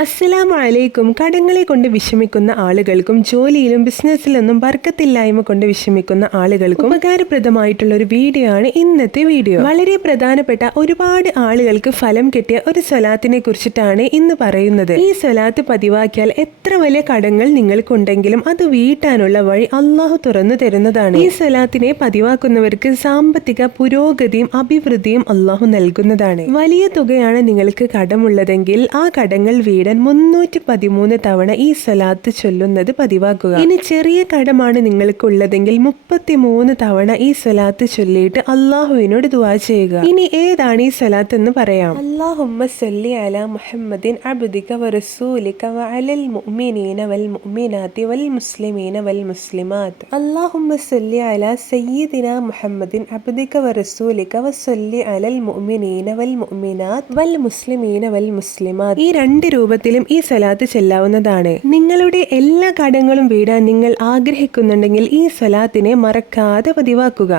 അസ്സലാമു അലൈക്കും കടങ്ങളെ കൊണ്ട് വിഷമിക്കുന്ന ആളുകൾക്കും ജോലിയിലും ബിസിനസ്സിലൊന്നും വർക്കത്തില്ലായ്മ കൊണ്ട് വിഷമിക്കുന്ന ആളുകൾക്കും ഉപകാരപ്രദമായിട്ടുള്ള ഒരു വീഡിയോ ആണ് ഇന്നത്തെ വീഡിയോ. വളരെ പ്രധാനപ്പെട്ട ഒരുപാട് ആളുകൾക്ക് ഫലം കിട്ടിയ ഒരു സ്വലാത്തിനെ കുറിച്ചിട്ടാണ് ഇന്ന് പറയുന്നത്. ഈ സ്വലാത്ത് പതിവാക്കിയാൽ എത്ര വലിയ കടങ്ങൾ നിങ്ങൾക്കുണ്ടെങ്കിലും അത് വീട്ടാനുള്ള വഴി അള്ളാഹു തുറന്നു തരുന്നതാണ്. ഈ സ്വലാത്തിനെ പതിവാക്കുന്നവർക്ക് സാമ്പത്തിക പുരോഗതിയും അഭിവൃദ്ധിയും അള്ളാഹു നൽകുന്നതാണ്. വലിയ തുകയാണ് നിങ്ങൾക്ക് കടമുള്ളതെങ്കിൽ ആ കടങ്ങൾ വീടാൻ മുന്നൂറ്റി പതിമൂന്ന് തവണ ഈ സലാത്ത് ചൊല്ലുന്നത് പതിവാക്കുക. ഇനി ചെറിയ കടമാണ് നിങ്ങൾക്കുള്ളതെങ്കിൽ മുപ്പത്തിമൂന്ന് തവണ ഈ സലാത്ത് ചൊല്ലിയിട്ട് അള്ളാഹുവിനോട് ദുവാ ചെയ്യുക. ഇനി ഏതാണ് ഈ സലാത്ത് എന്ന് പറയാം. അള്ളാഹുമ്മ സല്ലി അല മുഹമ്മദിൻ അബ്ദിക വറസൂലിക വഅലൽ മുഅ്മിനീന വൽ മുഅ്മിനാത്തി വൽ മുസ്ലിമീന വൽ മുസ്ലിമാത്ത്. അള്ളാഹുമ്മ സല്ലി അല സയ്യിദിന മുഹമ്മദിൻ അബ്ദിക വറസൂലിക വസല്ലി അലൽ മുഅ്മിനീന വൽ മുഅ്മിനാത്ത് വൽ മുസ്ലിമീന വൽ മുസ്ലിമാത്ത്. ഈ രണ്ട് രൂപത്തിലും ഈ സലാത്ത് ചെല്ലാവുന്നതാണ്. നിങ്ങളുടെ എല്ലാ കടങ്ങളും വീടാൻ നിങ്ങൾ ആഗ്രഹിക്കുന്നുണ്ടെങ്കിൽ ഈ സലാത്തിനെ മറക്കാതെ പതിവാക്കുക.